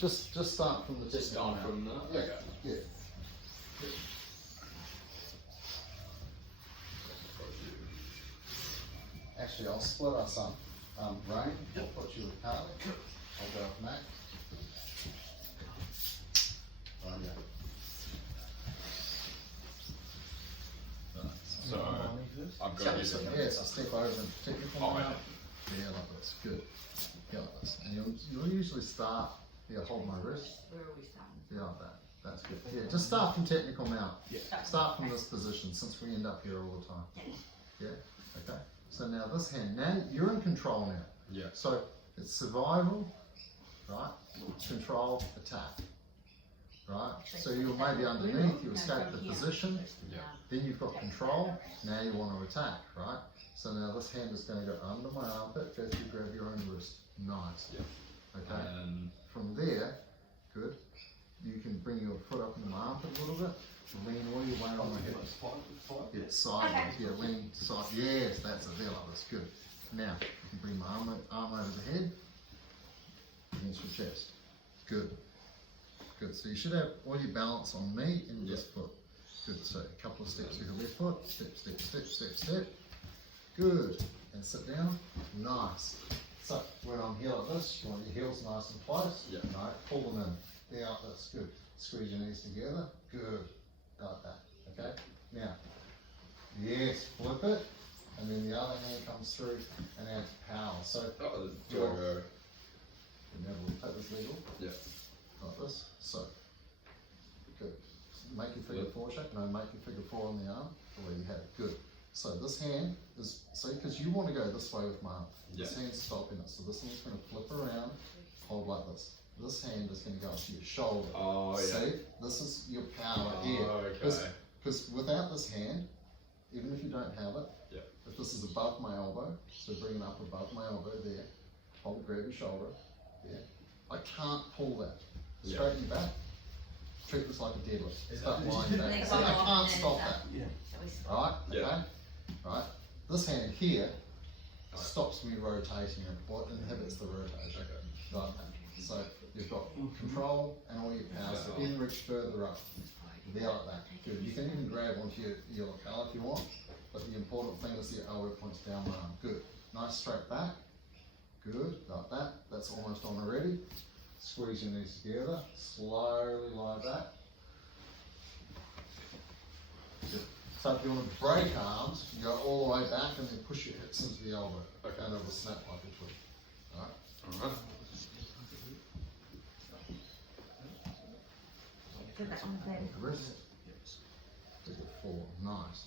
Just start from the technical Start mount. from that? Yeah. Okay. Yeah. Actually, I'll split us up. Rain, I'll put you with Carly. I'll go with Mac. Right, yeah. So, I've got you. Yes, I'll step over and technical Oh, mount. Yeah, like this. Good. Yeah, like this. And you'll usually start, hold my wrist. Where are we starting? Yeah, like that. That's good. Yeah, just start from technical mount. Yeah. Start from this position since we end up here all the time. Yeah, okay. So now this hand, now you're in control now. Yeah. So it's survival, right? Control, attack, right? So you're maybe underneath, you escape the position, Yeah. then you've got control, now you want to attack, right? So now this hand is going to go under my armpit, go through, grab your own wrist. Nice. Yeah. Okay. And From there, good, you can bring your foot up in my armpit a little bit, lean all your weight on my hip. Yeah, sideways, yeah, lean side, yes, that's it, there, like this, good. Now, you can bring my arm over the head, against your chest, good. Good, so you should have all your balance on me and this foot. Good, so a couple of steps with your left foot, step, step, step, step, step. Good, and sit down, nice. So, when I'm here like this, you want your heels nice and close. Yeah. Right, pull them in, there like this, good. Squeeze your knees together, good, like that, okay? Now, yes, flip it, and then the other hand comes through and adds power. So, do I Your- go? now we'll take this leg off. Yeah. Like this, so, good. Make your figure four shape, no, make your figure four on the arm, the way you had it, good. So this hand is, see, because you want to go this way with my arm. This Yeah. hand's stopping it, so this hand's going to flip around, hold like this. This hand is going to go into your shoulder. Oh, yeah. See, this is your power Oh, here. okay. Because without this hand, even if you don't have it, Yeah. if this is above my elbow, so bring it up above my elbow there, hold, grab your shoulder, there. I can't pull that. Yeah. Straighten your back, treat this like a deadlift. Is Start that- lying back. Legs See, I off can't and stop then that. Yeah. Shall we start? Right? Yeah. Okay? Right? This hand here stops me rotating it. What inhibits the rotation? Okay. Right. So you've got control and all your power. So then reach further up. There like that. Good. You can even grab onto your lapel if you want, but the important thing is your elbow points down my arm. Good. Nice straight back. Good. Like that. That's almost on already. Squeeze your knees together. Slowly lie back. Good. So if you want to break arms, you go all the way back and then push your hips into the elbow. Okay. And it will snap like a twig. Alright? Alright. Put that on the bed. Wrist. Figure four. Nice.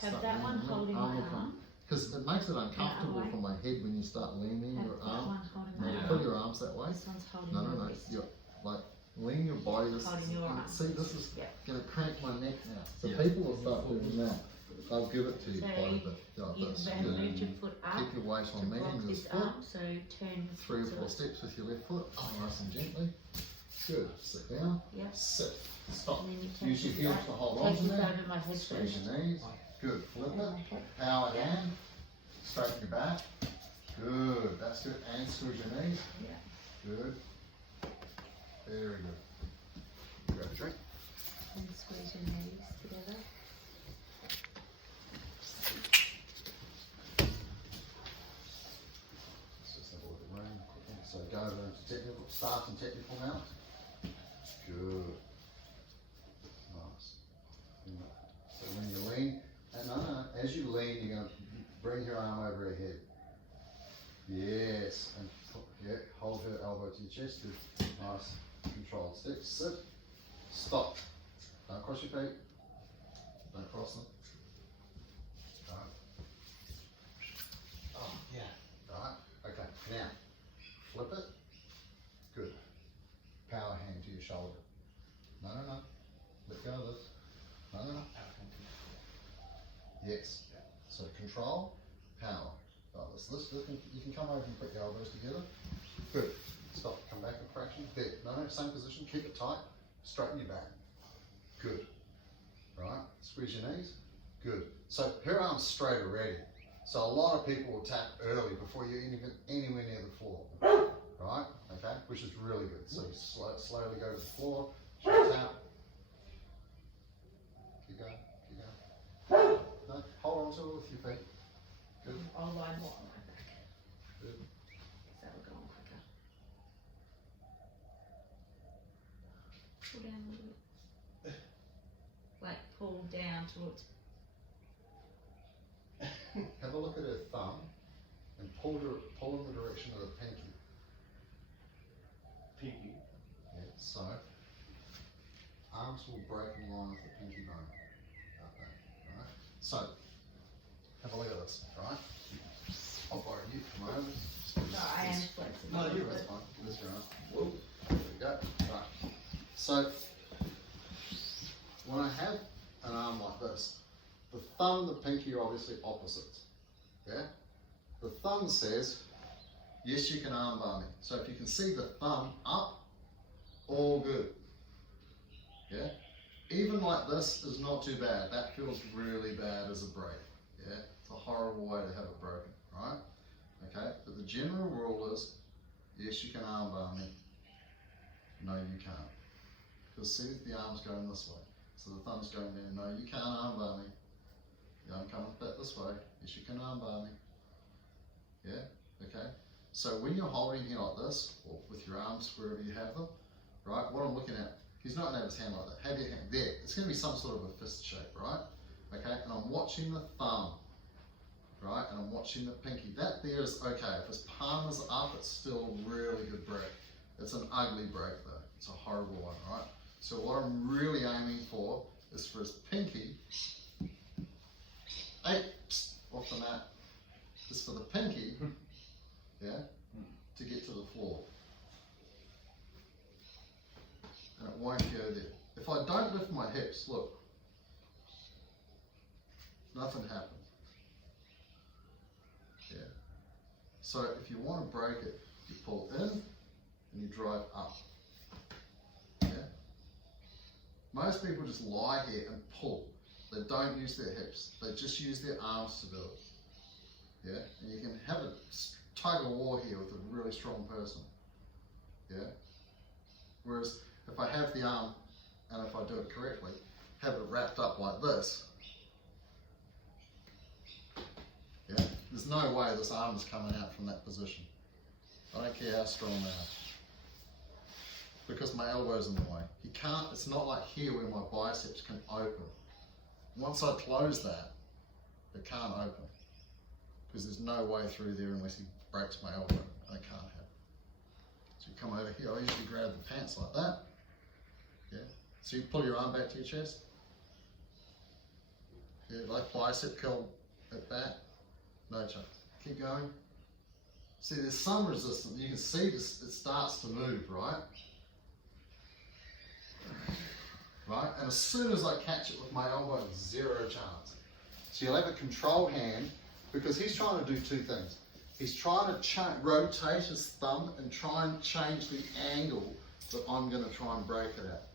Have that one holding my arm. Because it makes it uncomfortable Yeah, for my head when you start leaning Have your that arm. one holding my No, Yeah. pull arm. your arms that way. This one's holding No, my no, no. wrist. You're like lean your body. Holding your arm. See, this is Yeah. gonna crank my neck now. So Yeah. people will start doing that. They'll give it to you So quite a bit. Like You this. can Good. move your foot up Keep your weight to on me block and this this foot. arm, so turn. 3 or 4 steps with your left foot, nice and gently. Good. Sit down. Yep. Sit. Stop. And then you Use your take heels this to hold on take to this that. over my head Squeeze first. your knees. Good. Flip Over my it. head. Power hand. Straighten your back. Good. That's good. And squeeze your knees. Yeah. Good. Very good. Grab a drink. And squeeze your knees together. Let's just have a look at rain quickly. So go over into technical, start in technical mount. Good. Nice. So when you lean, and no, as you lean, you're going to bring your arm over her head. Yes, and yeah, hold her elbow to your chest. Good. Nice, controlled steps. Sit. Stop. Don't cross your feet. Don't cross them. Right. Oh yeah. Right. Okay. Now, flip it. Good. Power hand to your shoulder. No, no, no. Let go of this. No, no, no. Yes. So control, power. Oh, you can come over and put your elbows together. Good. Stop. Come back a fraction. There. No, no. Same position. Keep it tight. Straighten your back. Good. Right. Squeeze your knees. Good. So her arm's straight already. So a lot of people will tap early before you're even anywhere near the floor. really good. So you slowly go to the floor, shut out. Keep going, keep going. No, hold on to it with your feet. Good, I'll lie more on my back. good. So we're going quicker. Pull down a little bit. Like pull down towards. Have a look at her thumb and pull in the direction of the pinky. Pinky. Yeah, so arms will break in line with the pinky bone. Out there, right? So have a look at this, right? I'll borrow you, come over. No, I am flexible. No, you're right, fine. This your arm. Whoa. There we go. Right. So when I have an arm like this, the thumb and the pinky are obviously opposites. Yeah? The thumb says, yes, you can armbar me. So if you can see the thumb up, all good. Yeah? Even like this is not too bad. That feels really bad as a break. Yeah? It's a horrible way to have it broken, right? Okay? But the general rule is, yes, you can armbar me. No, you can't. Because see, the arm's going this way. So the thumb's going there. No, you can't armbar me. Yeah, I'm coming back this way. Yes, you can armbar me. Yeah? Okay? So when you're holding here like this, or with your arms wherever you have them, right? What I'm looking at, he's not going to have his hand like that. Have your hand there. It's going to be some sort of a fist shape, right? Okay? And I'm watching the thumb, right? And I'm watching the pinky. That there is okay. If his palm is up, it's still a really good break. It's an ugly break though. It's a horrible one, right? So what I'm really aiming for is for his pinky, hey, psst, off the mat. Just for the pinky, yeah, to get to the floor. And it won't go there. If I don't lift my hips, look, nothing happens. Yeah. So if you want to break it, you pull in and you drive up. Yeah. Most people just lie here and pull. They don't use their hips. They just use their arms to do it. Yeah, and you can have a tug of war here with a really strong person. Yeah. Whereas if I have the arm and if I do it correctly, have it wrapped up like this. Yeah. There's no way this arm is coming out from that position. I don't care how strong they are. Because my elbow's in the way. He can't, it's not like here where my biceps can open. Once I close that, it can't open. Because there's no way through there unless he breaks my elbow. I can't have it. So you come over here, I usually grab the pants like that. Yeah. So you pull your arm back to your chest. Yeah, like bicep curl at back. No chance. Keep going. See, there's some resistance. You can see this, it starts to move, right? Right? And as soon as I catch it with my elbow, zero chance. So you'll have a control hand because he's trying to do two things. He's trying to rotate his thumb and try and change the angle that I'm going to try and break it at.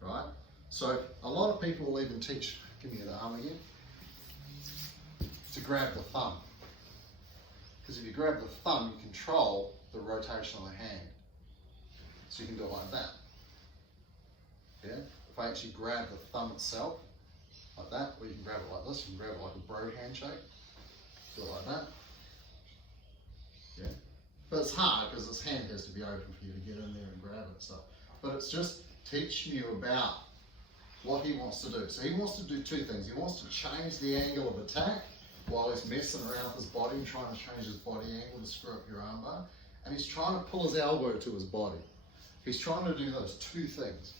Right? So a lot of people will even teach, give me the arm again, to grab the thumb. Because if you grab the thumb, you control the rotation of the hand. So you can do it like that. Yeah? If I actually grab the thumb itself, like that, or you can grab it like this, you can grab it like a bro handshake. Do it like that. Yeah. But it's hard because this hand has to be open for you to get in there and grab it and stuff. But it's just teaching you about what he wants to do. So he wants to do two things. He wants to change the angle of attack while he's messing around with his body and trying to change his body angle to screw up your armbar. And he's trying to pull his elbow to his body. He's trying to do those two things.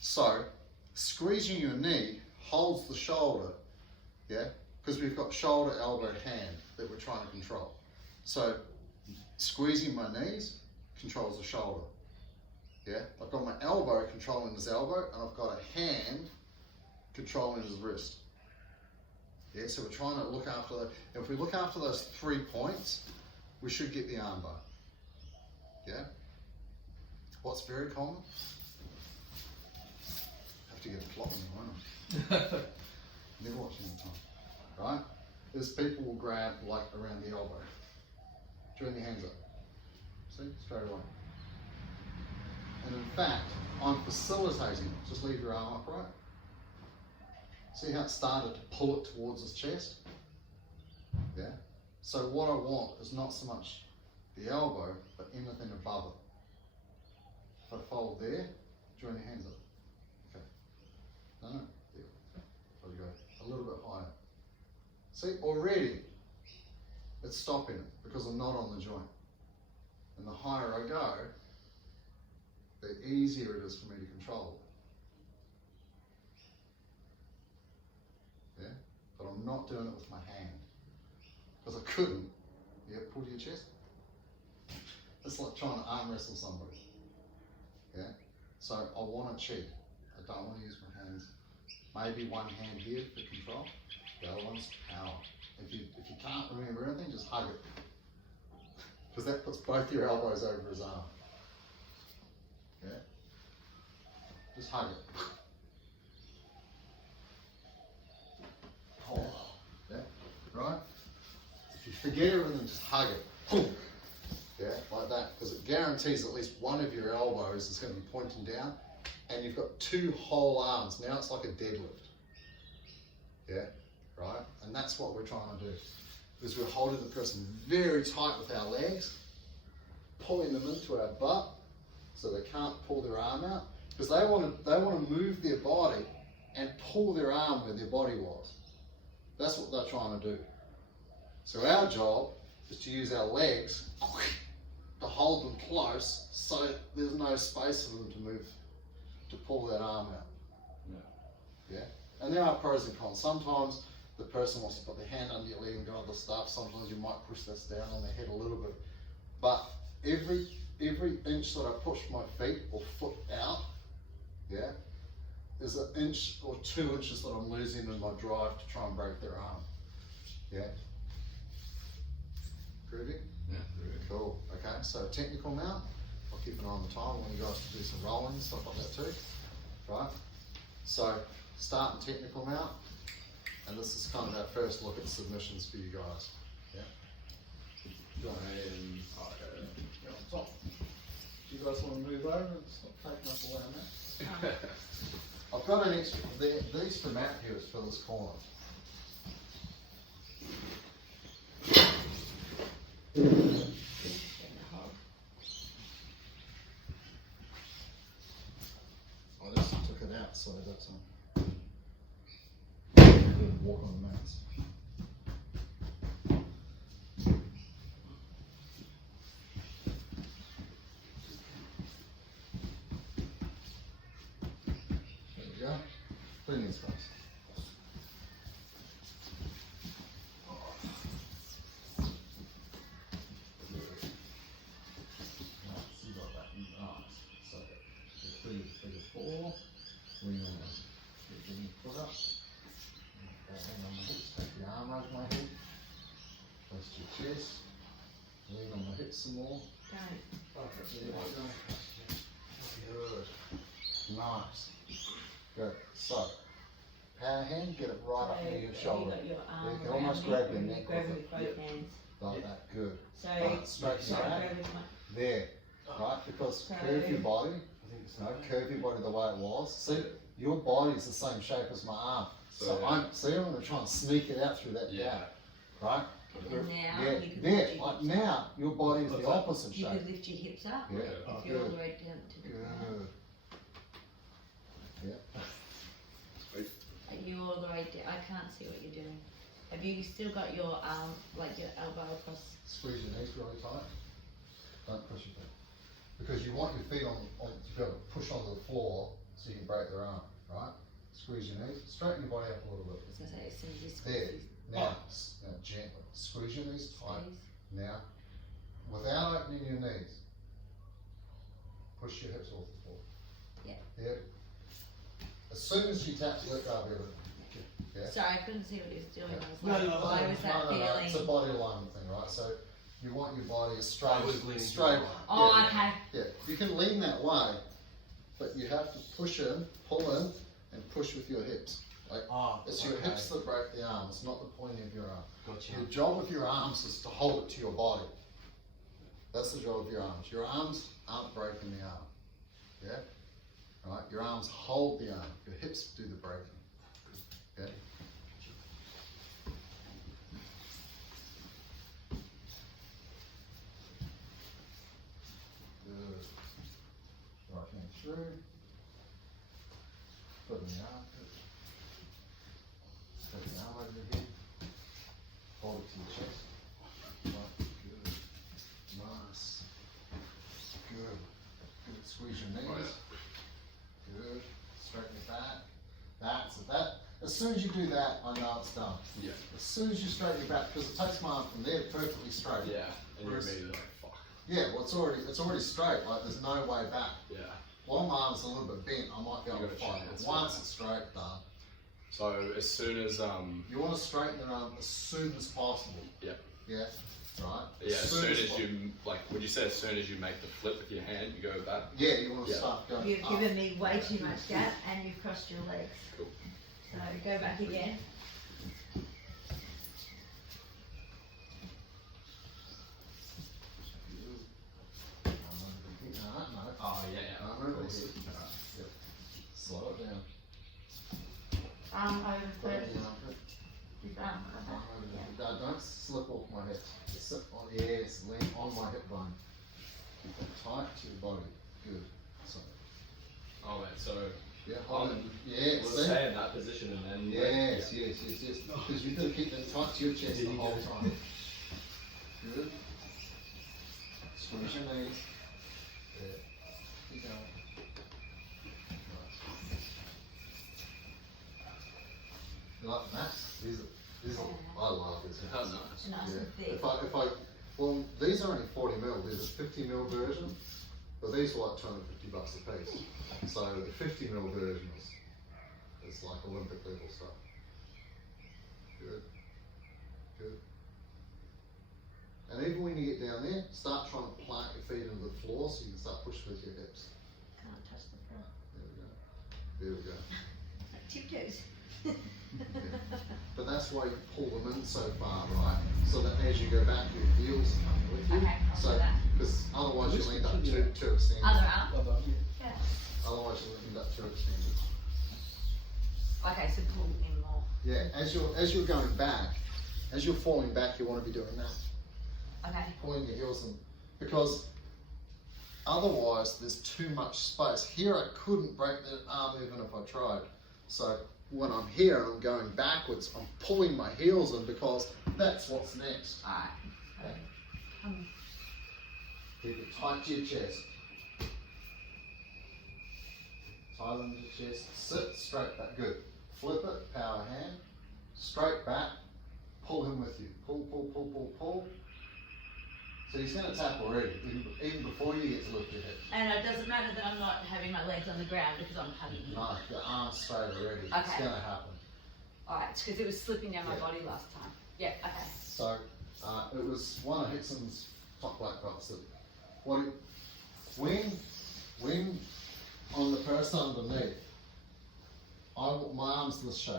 So, squeezing your knee holds the shoulder, yeah? Because we've got shoulder, elbow, hand that we're trying to control. So, squeezing my knees controls the shoulder, yeah? I've got my elbow controlling his elbow, and I've got a hand controlling his wrist. Yeah, so we're trying to look after that. If we look after those 3 points, we should get the armbar, yeah? What's very common? Have to get a clock in the room. Never watching the time, right? Is people will grab like around the elbow. Turn your hands up. See, straight away. And in fact, I'm facilitating. Just leave your arm upright. See how it started to pull it towards his chest? Yeah? So what I want is not so much the elbow, but anything above it. If I fold there, join your hands up. Okay. No, there. I'll go a little bit higher. See, already it's stopping it because I'm not on the joint. And the higher I go, the easier it is for me to control it. Yeah? But I'm not doing it with my hand. Because I couldn't. Yeah, pull to your chest. It's like trying to arm wrestle somebody. Yeah? So I want to cheat. I don't want to use my hands. Maybe one hand here for control. The other one's power. If you can't remember anything, just hug it. Because that puts both your elbows over his arm. Yeah? Just hug it. Oh. Yeah? Right? If you forget everything, just hug it. Boom. Yeah, like that. Because it guarantees at least one of your elbows is going to be pointing down. And you've got two whole arms. Now it's like a deadlift. Yeah? Right? And that's what we're trying to do. Is we're holding the person very tight with our legs, pulling them into our butt so they can't pull their arm out. Because they want to move their body and pull their arm where their body was. That's what they're trying to do. So our job is to use our legs to hold them close so there's no space for them to move, to pull that arm out. Yeah? And there are pros and cons. Sometimes the person wants to put their hand under your leg and do other stuff. Sometimes you might push this down on their head a little bit. But every inch that I push my feet or foot out, yeah, is an inch or 2 inches that I'm losing in my drive to try and break their arm. Yeah? Groovy? Yeah. Cool. Okay, so technical now. I'll keep an eye on the time. I want you guys to do some rolling and stuff like that too. Right? So, starting technical now. And this is kind of our first look at submissions for you guys. Yeah? Go ahead and get on top. Do you guys want to move over and stop taking up all our mat? I've got an extra, the extra mat here is for this corner. I just took it out so that's walk on the mats. There we go. Plenty of space. So you got that nice. So figure 4. Lean on the foot up. Hand on my hips, take the arm over my head, twist your chest, lean on my hips some more. Don't. There we go. Good. Nice. Good. So, power hand, get it right up near your shoulder. You got your arm you can almost grab your neck grab with with it. both hands. Like that. Good. So, Right, straighten your back. grab with my, There. Right, because So- curve your body. No, curve your body the way it was. See, your body's the same shape as my arm. So I'm going to try and sneak it out through that gap, right? and now Yeah, you can there, lift your like hips. now, your body is the opposite You shape. can lift your hips up. Yeah, If you're all the good, way down to the ground. good. Yeah, Are you all the way down? I can't see what you're doing. Have you still got your arm, like your elbow across? squeeze your knees really tight. Don't push your feet. Because you want your feet on to be able to push onto the floor so you can break their arm, right? Squeeze your knees, straighten your body up a little bit. I was going to say, as soon as you There, squeeze now gently. Squeeze your knees tight. these, Now, without opening your knees, push your hips off the floor. Yeah. Yeah. As soon as you tap, let go of everything. Yeah. Sorry, I couldn't see what he was doing. I was No, like, no, why was that feeling? It's a body alignment thing, right? So you want your body as straight, I was leaning straight. to the Oh, yeah, okay. yeah, you can lean that way, but you have to push in, pull in, and push with your hips. Like it's your hips that break the arm. It's not the point of your arm. Gotcha. The job of your arms is to hold it to your body. That's the job of your arms. Your arms aren't breaking the arm. Yeah? Right, your arms hold the arm, your hips do the breaking. Okay? Good. Right hand through. Foot in the armpit. Take the arm over your head. Hold it to your chest. Right, good. Nice. Good. Good. Squeeze your knees. Good. Straighten your back. That's it. That. As soon as you do that, I know it's done. Yeah. As soon as you straighten your back, because it takes my arm from there perfectly straight. Yeah. And you're immediately like, fuck. Yeah, well, it's already straight. Like there's no way back. Yeah. While my arm's a little bit bent, I might be able to fight. But once it's straight, done. So as soon as You want to straighten the arm as soon as possible. Yeah. Yeah. Right. Yeah. As soon as you would you say as soon as you make the flip with your hand, you go back? Yeah, you want to Yeah. start going You've up. given me way too much gap and you've crossed your legs. Cool. So go back again. Oh yeah. Arm over the hip. Yep. Slow it down. Arm over Put it in first. the armpit. His arm over. Arm over the Yeah. hip. Don't slip off my hip. Just sit on, yes, lean on my hip bone. Keep it tight to your body. Good. So, Oh man. So yeah, hold it. On- Yeah, we'll see? stay in that position and then. Yes, yes. Because you've got to keep that tight to your chest the whole time. Good. Squeeze your knees. Yeah. Keep going. Nice. You like the maps? These are, I love these Oh, maps. nice. Nice Yeah. and thick. Well, these are only 40 mil. There's a 50 mil version, but these are like $250 a piece. So the 50 mil version is like Olympic level stuff. Good. Good. And even when you get down there, start trying to plant your feet into the floor so you can start pushing with your hips. Can't touch the floor. There we go. There we go. Tiptoes. But that's why you pull them in so far, right? So that as you go back, your heels come with you. Okay, I'll So, do that. because otherwise you'll end up too extended. Other arm? Yeah. Otherwise you'll end up too extended. Okay, so pull in more. Yeah, as you're going back, as you're falling back, you want to be doing that. Okay. Pulling your heels in. Because otherwise there's too much space. Here I couldn't break that arm even if I tried. So when I'm here and I'm going backwards, I'm pulling my heels in because that's what's next. Alright. Okay. Keep it tight to your chest. Tight into your chest. Sit straight back. Good. Flip it, power hand. Straight back. Pull him with you. Pull, pull, pull, pull, pull. So he's going to tap already, even before you get to lift your hip. And it doesn't matter that I'm not having my legs on the ground because I'm hugging you. No, the arm's straight already. It's Okay. going to happen. Alright, it's because it was slipping down my Yeah. body last time. Yeah, okay. So it was one of Hickson's top black belts that when on the person underneath, my arm's this shape,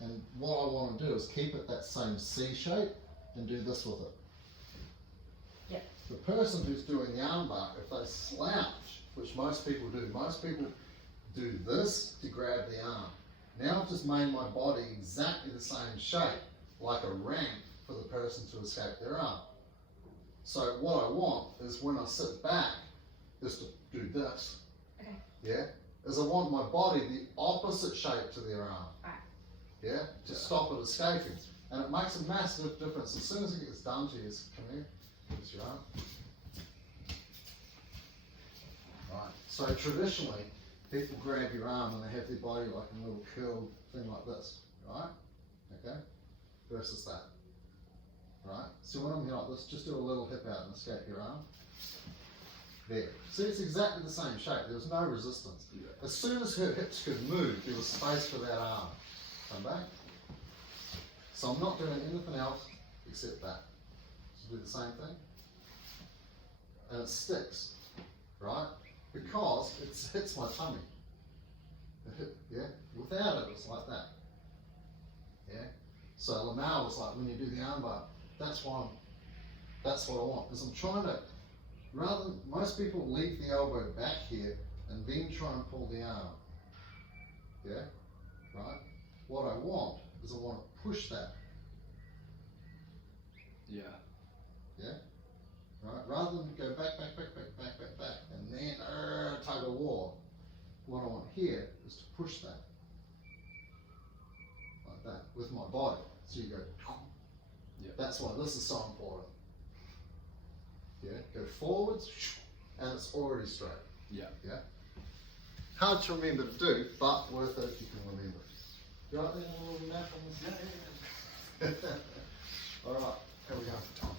and what I want to do is keep it that same C shape and do this with it. Yeah. The person who's doing the armbar, if they slouch, which most people do this to grab the arm. Now I've just made my body exactly the same shape, like a ramp for the person to escape their arm. So what I want is when I sit back, is to do this. Okay. Yeah? Is I want my body the opposite shape to their arm. Right. Yeah? To stop it escaping. And it makes a massive difference. As soon as it gets done to you, come here, here's your arm. Right. So traditionally, people grab your arm and they have their body like a little curled thing like this, right? Okay? Versus that. Right? So when I'm here like this, just do a little hip out and escape your arm. There. See, it's exactly the same shape. There was no resistance. Yeah. As soon as her hips could move, there was space for that arm. Come back. So I'm not doing anything else except that. So do the same thing. And it sticks, right? Because it hits my tummy. The hip, yeah? Without it, it's like that. Yeah? So Lamau was like, when you do the armbar, that's what I want. Is I'm trying to rather than, most people leave the elbow back here and then try and pull the arm. Yeah, right? What I want is I want to push that. Yeah. Yeah, right? Rather than go back, and then tug of war. What I want here is to push that. Like that, with my body. So you go, Yeah. that's why this is so important. Yeah, go forwards, and it's already straight. Yeah. Yeah. Hard to remember to do, but worth it if you can remember. You right there, a little map on this? Yeah. Alright, how are we going for time?